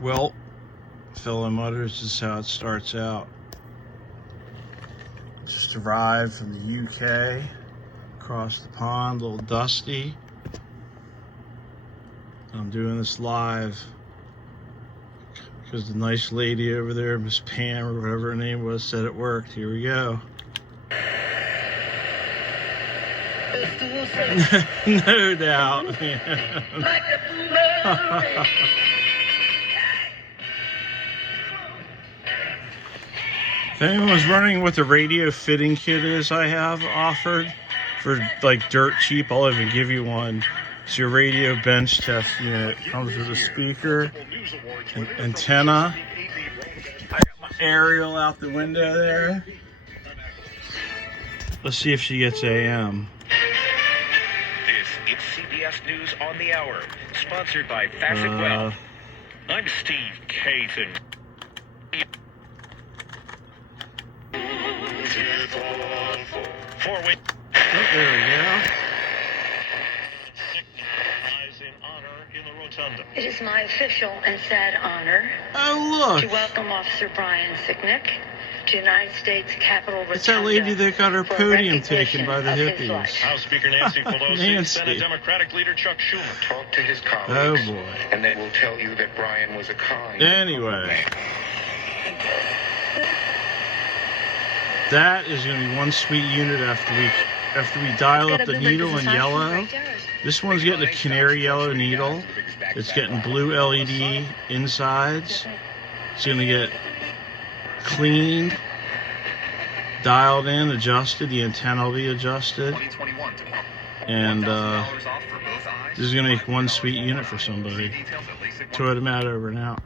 Well, fellow mutters, this is how it starts out. Just arrived from the UK, across the pond, a little dusty. I'm doing this live because the nice lady over there, Miss Pam or whatever her name was, said it worked. Here we go. No doubt. If anyone was wondering what the radio fitting kit is I have offered for like dirt cheap, I'll even give you one. It's your radio bench test unit. It comes with a speaker, an antenna. I got my aerial out the window there. Let's see if she gets AM. This is CBS News on the Hour, sponsored by Facet Wealth. I'm Steve Kathan. Oh, there we go. It is my official and sad honor Oh, to look. welcome Officer Brian Sicknick to United States Capitol Rotunda. It's that lady that got her for podium recognition taken by the of his hippies. life. House Speaker Nancy Pelosi, Nancy. Senate Democratic Leader Chuck Schumer. Talk to his Oh, colleagues, boy. and they will tell you that Brian was a kind. Anyway. That is going to be one sweet unit after we dial up the needle in yellow. This one's getting a canary yellow needle. It's getting blue LED insides. It's going to get cleaned, dialed in, adjusted. The antenna will be adjusted. And this is going to make one sweet unit for somebody. Toyota Matt over and out.